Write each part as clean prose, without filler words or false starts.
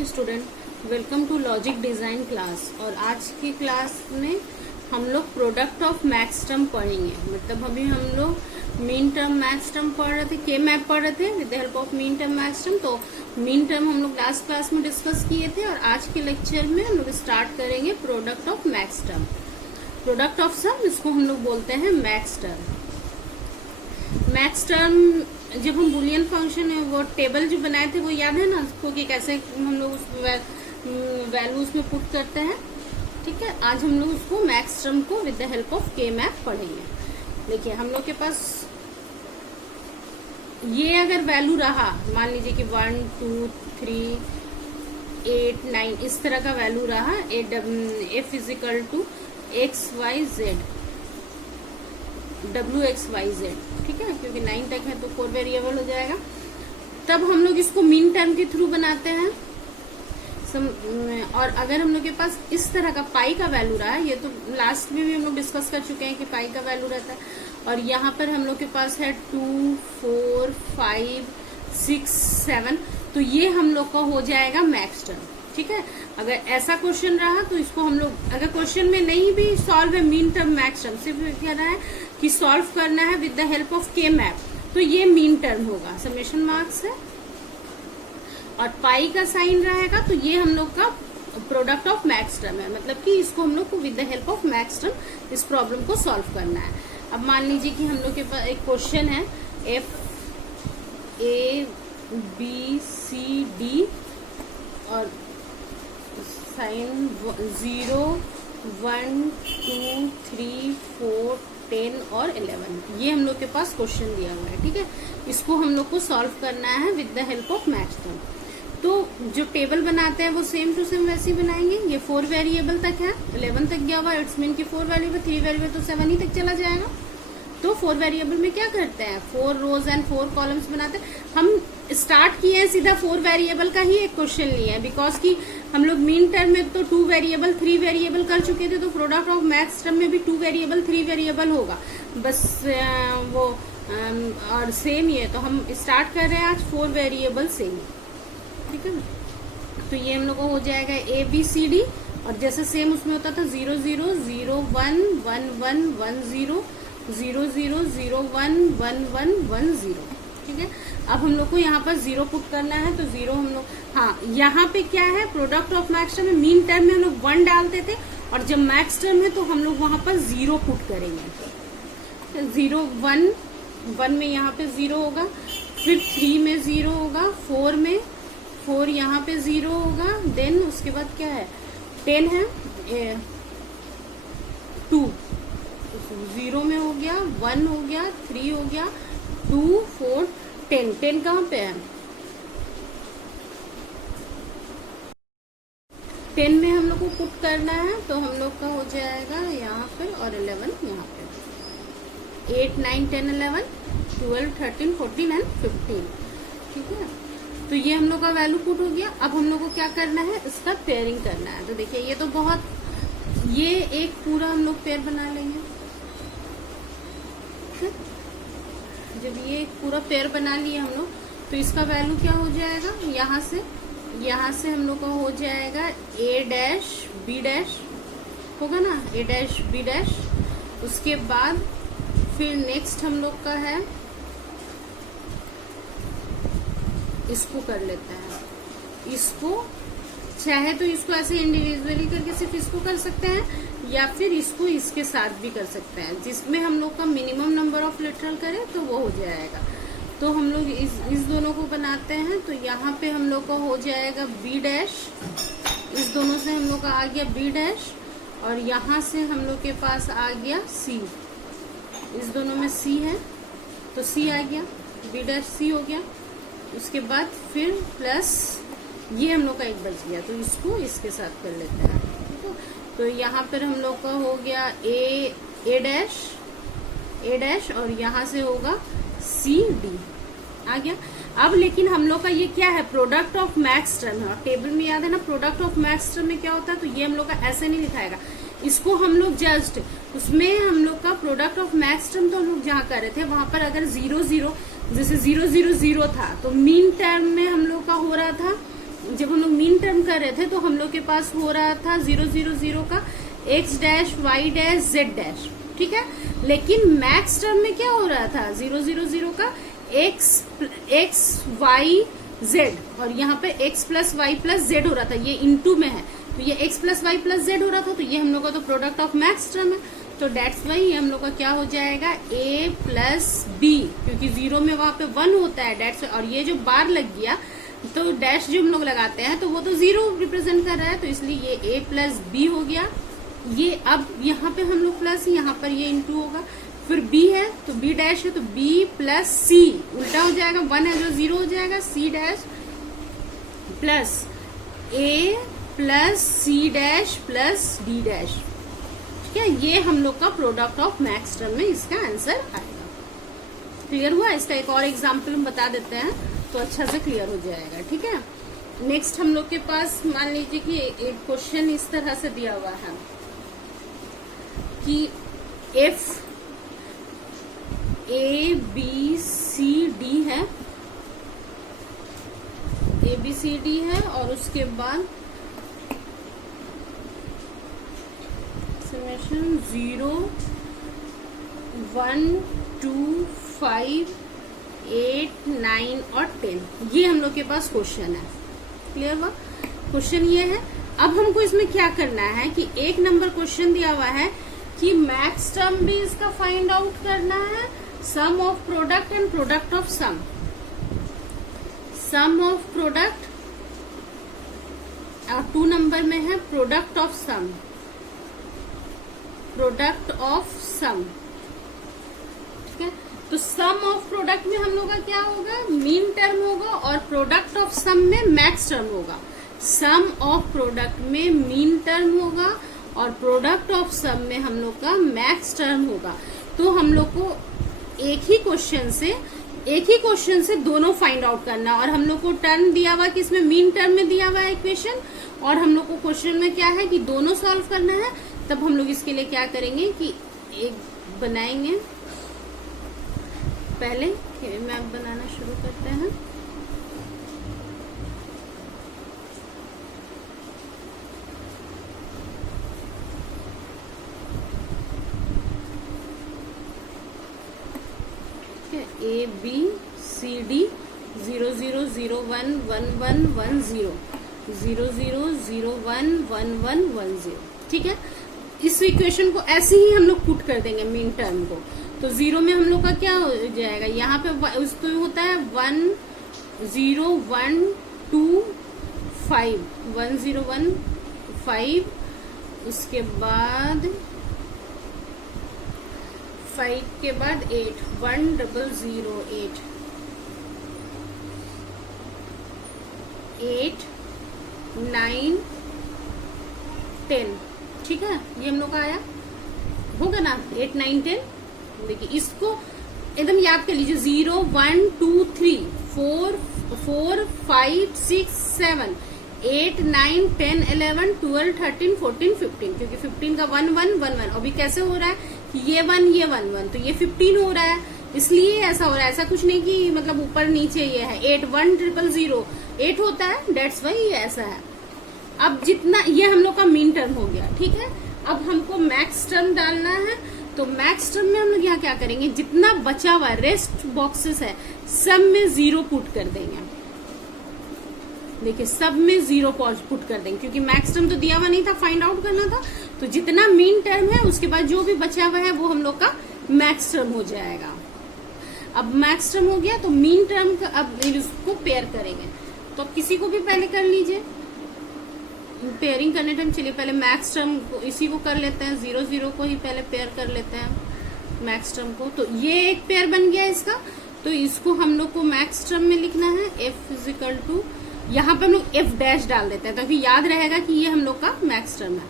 Hello student, welcome to logic design class. और आज की क्लास में हम लोग प्रोडक्ट ऑफ मैक्स टर्म पढ़ेंगे। मतलब अभी हम लोग मीन टर्म मैक्स टर्म पढ़ रहे थे, के मैप पढ़ रहे थे with the help of mean term max term. तो मीन टर्म हम लोग लास्ट क्लास में डिस्कस किए थे और आज के लेक्चर में हम लोग स्टार्ट करेंगे product of max term. Product of sum, इसको हम लोग बोलते हैं मैक्स टर्म। मैक्स टर्म जब हम बुलियन फंक्शन है वो टेबल जो बनाए थे वो याद है ना आपको कि कैसे हम लोग उस वैल्यू उसमें पुट करते हैं। ठीक है, आज हम लोग उसको मैक्स टर्म को विद द हेल्प ऑफ के मैप पढ़ेंगे। देखिए हम लोग के पास ये अगर वैल्यू रहा, मान लीजिए कि 1 2 3 8 9 इस तरह का वैल्यू रहा, f is equal to XYZ WXYZ, ठीक है, क्योंकि 9 तक है तो 4 वेरिएबल हो जाएगा। तब हम लोग इसको मीन टर्म के थ्रू बनाते हैं। और अगर हम लोग के पास इस तरह का पाई का वैल्यू रहा है, ये तो लास्ट में भी हम लोग डिस्कस कर चुके हैं कि पाई का वैल्यू रहता है, और यहाँ पर हम लोग के पास है 2 4 5 6 7, तो ये हम लोग का हो जाएगा मैक्स टर्म। ठीक है, अगर ऐसा क्वेश्चन रहा तो इसको हम लोग, अगर क्वेश्चन में नहीं भी सॉल्व है मीन टर्म मैक्स टर्म, सिर्फ क्या रहा है कि सॉल्व करना है विद द हेल्प ऑफ के मैप, तो ये मीन टर्म होगा, समेशन मार्क्स है और पाई का साइन रहेगा, तो ये हम लोग का प्रोडक्ट ऑफ मैक्स टर्म है। मतलब कि इसको हम लोग को with the help of max term इस प्रॉब्लम को सॉल्व करना है। अब मान लीजिए कि हम लोग के पास एक क्वेश्चन है F A B C D और साइन 0 1 2 3 4 10 और 11, ये हम लोग के पास क्वेश्चन दिया हुआ है। ठीक है, इसको हम लोग को सॉल्व करना है with the help of max term. तो जो टेबल बनाते हैं वो सेम टू सेम वैसे ही बनाएंगे। ये 4 वेरिएबल तक है, 11 तक गया हुआ, इट्स मीन की 4 वेरिएबल, 3 वेरिएबल तो 7 ही तक चला जाएगा। तो 4 वेरिएबल में क्या करते हैं, 4 रोज एंड 4 कॉलम्स बनाते हैं। हम स्टार्ट किए हैं सीधा 4 वेरिएबल का ही एक क्वेश्चन लिए हैं, बिकॉज की हम लोग मीन टर्म में तो 2 वेरिएबल 3 वेरिएबल कर चुके थे, तो प्रोडक्ट ऑफ मैक्स टर्म में भी 2 वेरिएबल 3 वेरिएबल होगा बस वो। और सेम ये, तो हम स्टार्ट कर रहे हैं आज 4 वेरिएबल से ही। ठीक है, तो ये हम लोग को हो जाएगा ABCD, और जैसे सेम उसमें होता था 0 0 0 1 1 1 1 0 0 0 0 1 1 1 1 0। ठीक है, अब हम लोग को यहाँ पर 0 पुट करना है, तो 0 हम लोग, हाँ यहाँ पे क्या है, प्रोडक्ट ऑफ मैक्स टर्म में मीन टर्म में हम लोग 1 डालते थे, और जब मैक्स टर्म है तो हम लोग वहां पर 0 पुट करेंगे। 0 1 1 में यहाँ पे 0 होगा, फिर 3 में 0 होगा, 4 में 4 यहाँ पे 0 होगा, देन उसके बाद क्या है 10 है, 2 0 में हो गया, 1 हो गया, 3 हो गया, 2 4 10 10 कहाँ पे है, 10 में हम लोग को पुट करना है, तो हम लोग का हो जाएगा यहाँ पे, और 11 यहाँ पे, 8 9 10 11 12 13 14 एंड 15। ठीक है, तो ये हम लोग का वैल्यू पुट हो गया। अब हम लोग को क्या करना है, इसका पेयरिंग करना है। तो देखिए ये तो बहुत, ये एक पूरा हम लोग पेयर बना लेंगे। जब ये एक पूरा पेयर बना लिया हम लोग, तो इसका वैल्यू क्या हो जाएगा, यहाँ से हम लोग का हो जाएगा A डैश B डैश होगा ना, A डैश B डैश। उसके बाद फिर नेक्स्ट हम लोग का है, इसको कर लेते हैं, इसको चाहे तो इसको ऐसे इंडिविजुअली करके सिर्फ इसको कर सकते हैं, या फिर इसको इसके साथ भी कर सकते हैं, जिसमें हम लोग का मिनिमम नंबर ऑफ लिटरल करें तो वो हो जाएगा। तो हम लोग इस दोनों को बनाते हैं, तो यहाँ पे हम लोग का हो जाएगा B डैश, इस दोनों से हम लोग का आ गया B डैश, और यहाँ से हम लोग के पास आ गया C, इस दोनों में C है तो C आ गया, B डैश C हो गया। उसके बाद फिर प्लस ये हम लोग का एक बच गया, तो इसको इसके साथ कर लेते हैं। तो यहाँ पर हम लोग का हो गया A डैश, और यहाँ से होगा C D आ गया। अब लेकिन हम लोग का ये क्या है, प्रोडक्ट ऑफ मैक्स टर्म है, और टेबल में याद है ना प्रोडक्ट ऑफ मैक्स टर्म में क्या होता है, तो ये हम लोग का ऐसे नहीं लिखाएगा, इसको हम लोग जस्ट उसमें हम लोग का प्रोडक्ट ऑफ मैक्स टर्म तो हम लोग जहाँ कर रहे थे वहां पर अगर 0 0 जैसे 0 0 0 था तो मीन टर्म में हम लोग का हो रहा था जब हम लोग मीन टर्म कर रहे थे तो हम लोग के पास हो रहा था 0 0 0 का x dash y dash z dash, ठीक है। लेकिन मैक्स टर्म में क्या हो रहा था, 0 0 0 का x y z, और यहाँ पे x plus Y plus Z हो रहा था, ये इनटू में है तो ये x plus Y plus Z हो रहा था, तो ये हम लोग का तो प्रोडक्ट ऑफ मैक्स टर्म है, तो डेट्स वाई ये हम लोग का क्या हो जाएगा a प्लस बी, क्योंकि 0 में वहां पे 1 होता है डेट्स, और ये जो बार लग गया तो डैश जो हम लोग लगाते हैं तो वो तो 0 रिप्रेजेंट कर रहा है, तो इसलिए ये a प्लस बी हो गया। ये अब यहाँ पे हम लोग प्लस, यहाँ पर ये इंटू होगा, फिर b है तो b डैश है तो b प्लस c, उल्टा हो जाएगा, 1 है जो 0 हो जाएगा, c dash plus a plus c dash plus d dash, ठीक है। ये हम लोग का प्रोडक्ट ऑफ मैक्स टर्म में इसका आंसर आएगा। क्लियर हुआ? इसका एक और एग्जाम्पल हम बता देते हैं तो अच्छा से क्लियर हो जाएगा, ठीक है। नेक्स्ट हम लोग के पास मान लीजिए कि एक क्वेश्चन इस तरह से दिया हुआ है कि if A B C D है, ए बी सी डी है, और उसके बाद समेशन 0 1 2 5 8 9 और 10, ये हम लोग के पास क्वेश्चन है। क्लियर हुआ? क्वेश्चन ये है। अब हमको इसमें क्या करना है कि एक नंबर क्वेश्चन दिया हुआ है कि मैक्स टर्म भी इसका फाइंड आउट करना है, sum of product and product of sum, sum of product, और 2 नंबर में है product of sum, product of sum, ठीक है। तो सम ऑफ प्रोडक्ट में हम लोग का क्या होगा, मीन टर्म होगा, और प्रोडक्ट ऑफ सम में मैक्स टर्म होगा। सम ऑफ प्रोडक्ट में मीन टर्म होगा और प्रोडक्ट ऑफ सम में हम लोग का मैक्स टर्म होगा। तो हम लोग को एक ही क्वेश्चन से दोनों फाइंड आउट करना, और हम लोग को टर्म दिया हुआ कि इसमें मीन टर्म में दिया हुआ है इक्वेशन, और हम लोग को क्वेश्चन में क्या है कि दोनों सॉल्व करना है। तब हम लोग इसके लिए क्या करेंगे कि एक बनाएंगे, पहले मैप बनाना शुरू करते हैं। ए बी सी डी 0 0 0 1 1 1 1 0 0 0 0 1 1 1 1 0, ठीक है। इस इक्वेशन को ऐसे ही हम लोग पुट कर देंगे मीन टर्म को, तो 0 में हम लोग का क्या हो जाएगा, यहाँ पे तो होता है 1 0 1 2 5 1 0 1 5, उसके बाद 5 के बाद 8 1 0 0 8 8 9 10, ठीक है। ये हम लोग का आया होगा ना 8 9 10। देखिए इसको एकदम याद कर लीजिए, 0 1 2 3 4 4 5 6 7 8 9 10 11 12 13 14 15, क्योंकि 15 का 1 1 1 1, अभी कैसे हो रहा है कि ये 1 ये 1 1, तो ये 15 हो रहा है, इसलिए ऐसा हो रहा है। ऐसा कुछ नहीं कि मतलब ऊपर नीचे ये है, 8 1 0 0 8 होता है, डेट्स वाई ये ऐसा है। अब जितना ये हम लोग का मीन टर्म हो गया, ठीक है। अब हमको मैक्स टर्म डालना है, तो मैक्स टर्म में हम लोग यहाँ क्या करेंगे, जितना बचा हुआ रेस्ट बॉक्सेस है सब में 0 पुट कर देंगे। देखिए सब में 0 पुट कर देंगे, क्योंकि मैक्स टर्म तो दिया हुआ नहीं था, फाइंड आउट करना था। तो जितना मीन टर्म है उसके बाद जो भी बचा हुआ है वो हम लोग का मैक्स टर्म हो जाएगा। अब मैक्स टर्म हो गया तो मीन टर्म का अब इसको पेयर करेंगे, तो अब किसी को भी पहले कर लीजिए। पेयरिंग करने टाइम चलिए पहले मैक्स टर्म को इसी को कर लेते हैं, 0 0 को ही पहले पेयर कर लेते हैं मैक्स टर्म को। तो ये एक पेयर बन गया इसका, तो इसको हम लोग को मैक्स टर्म में लिखना है f इजिकल टू, यहाँ पे हम लोग f डैश डाल देते हैं ताकि याद रहेगा कि ये हम लोग का मैक्स टर्म है,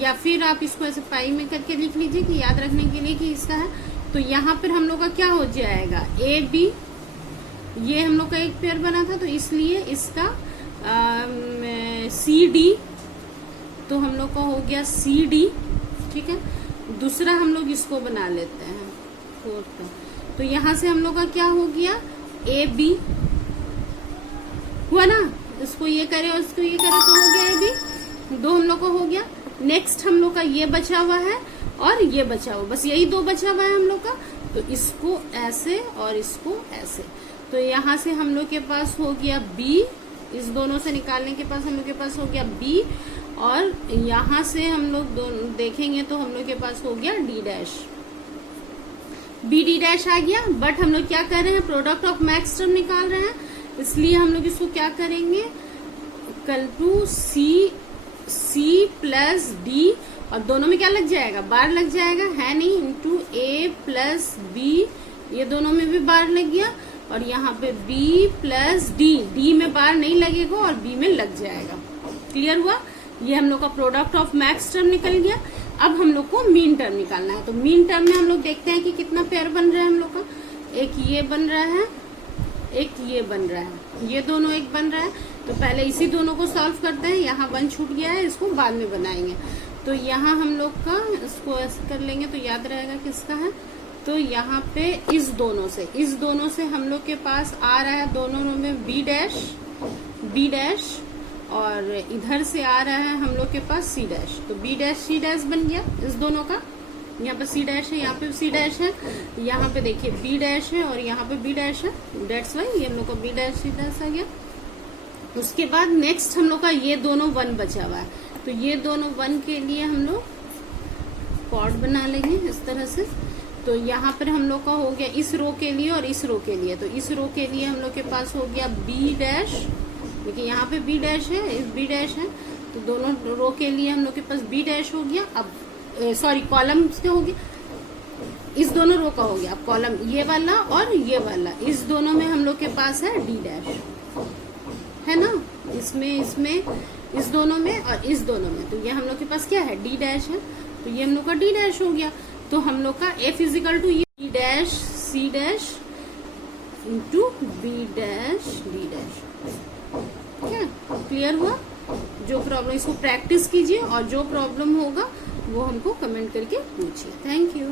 या फिर आप इसको ऐसे पाई में करके लिख लीजिए कि याद रखने के लिए कि इसका है। तो यहाँ पर हम लोग का क्या हो जाएगा, a b, ये हम लोग का एक पेयर बना था तो इसलिए इसका सी डी, तो हम लोग का हो गया सी डी, ठीक है। दूसरा हम लोग इसको बना लेते हैं फोर्थ का, तो यहाँ से हम लोग का क्या हो गया, ए बी हुआ ना, इसको ये करे और इसको ये करे तो हो गया, ये भी 2 हम लोग का हो गया। नेक्स्ट हम लोग का ये बचा हुआ है और ये बचा हुआ, बस यही 2 बचा हुआ है हम लोग का। तो इसको ऐसे और इसको ऐसे, तो यहाँ से हम लोग के पास हो गया B, इस दोनों से निकालने के पास हम लोग के पास हो गया B, और यहाँ से हम लोग दोनों देखेंगे तो हम लोग के पास हो गया D dash, B D dash आ गया। बट हम लोग क्या कर रहे हैं, प्रोडक्ट ऑफ मैक्स टर्म निकाल रहे हैं, इसलिए हम लोग इसको क्या करेंगे, equal to C plus D, और दोनों में क्या लग जाएगा, बार लग जाएगा, है नहीं, इंटू A प्लस B, ये दोनों में भी बार लग गया, और यहाँ पे B प्लस D में बार नहीं लगेगा और B में लग जाएगा। क्लियर हुआ? ये हम लोग का प्रोडक्ट ऑफ मैक्स टर्म निकल गया। अब हम लोग को मीन टर्म निकालना है, तो मीन टर्म में हम लोग देखते हैं कि कितना पेयर बन रहा है हम लोग का। एक ये बन रहा है, एक ये बन रहा है, ये दोनों एक बन रहा है। तो पहले इसी दोनों को सॉल्व करते हैं, यहाँ 1 छूट गया है, इसको बाद में बनाएंगे। तो यहाँ हम लोग का इसको ऐसे कर लेंगे तो याद रहेगा किसका है। तो यहाँ पे इस दोनों से हम लोग के पास आ रहा है, दोनों में B डैश, और इधर से आ रहा है हम लोग के पास C डैश। तो B डैश C डैश बन गया इस दोनों का। यहाँ पे C डैश है, यहाँ पे C डैश है, यहाँ पे देखिए B डैश है और यहाँ पे B डैश है, डेट्स वाई ये हम लोग का B डैश C डैश आ गया। उसके बाद नेक्स्ट हम लोग का ये दोनों 1 बचा हुआ है, तो ये दोनों 1 के लिए हम लोग कॉर्ड बना लेंगे इस तरह से। तो यहाँ पर हम लोग का हो गया इस रो के लिए और इस रो के लिए। तो इस रो के लिए हम लोग के पास हो गया B डैश, देखिए यहाँ पे B डैश है, इस B डैश है, तो दोनों रो के लिए हम लोग के पास B डैश हो गया। अब सॉरी कॉलम से हो गया, इस दोनों रो का हो गया। अब कॉलम ये वाला और ये वाला, इस दोनों में हम लोग के पास है D डैश, है ना, इसमें इस दोनों में और इस दोनों में। तो ये हम लोग के पास क्या है, D डैश है, तो ये हम लोग का D डैश हो गया। तो हम लोग का F इजिकल टू ये D dash C dash into B dash D dash. क्या क्लियर हुआ? जो प्रॉब्लम, इसको प्रैक्टिस कीजिए और जो प्रॉब्लम होगा वो हमको कमेंट करके पूछिए। Thank you.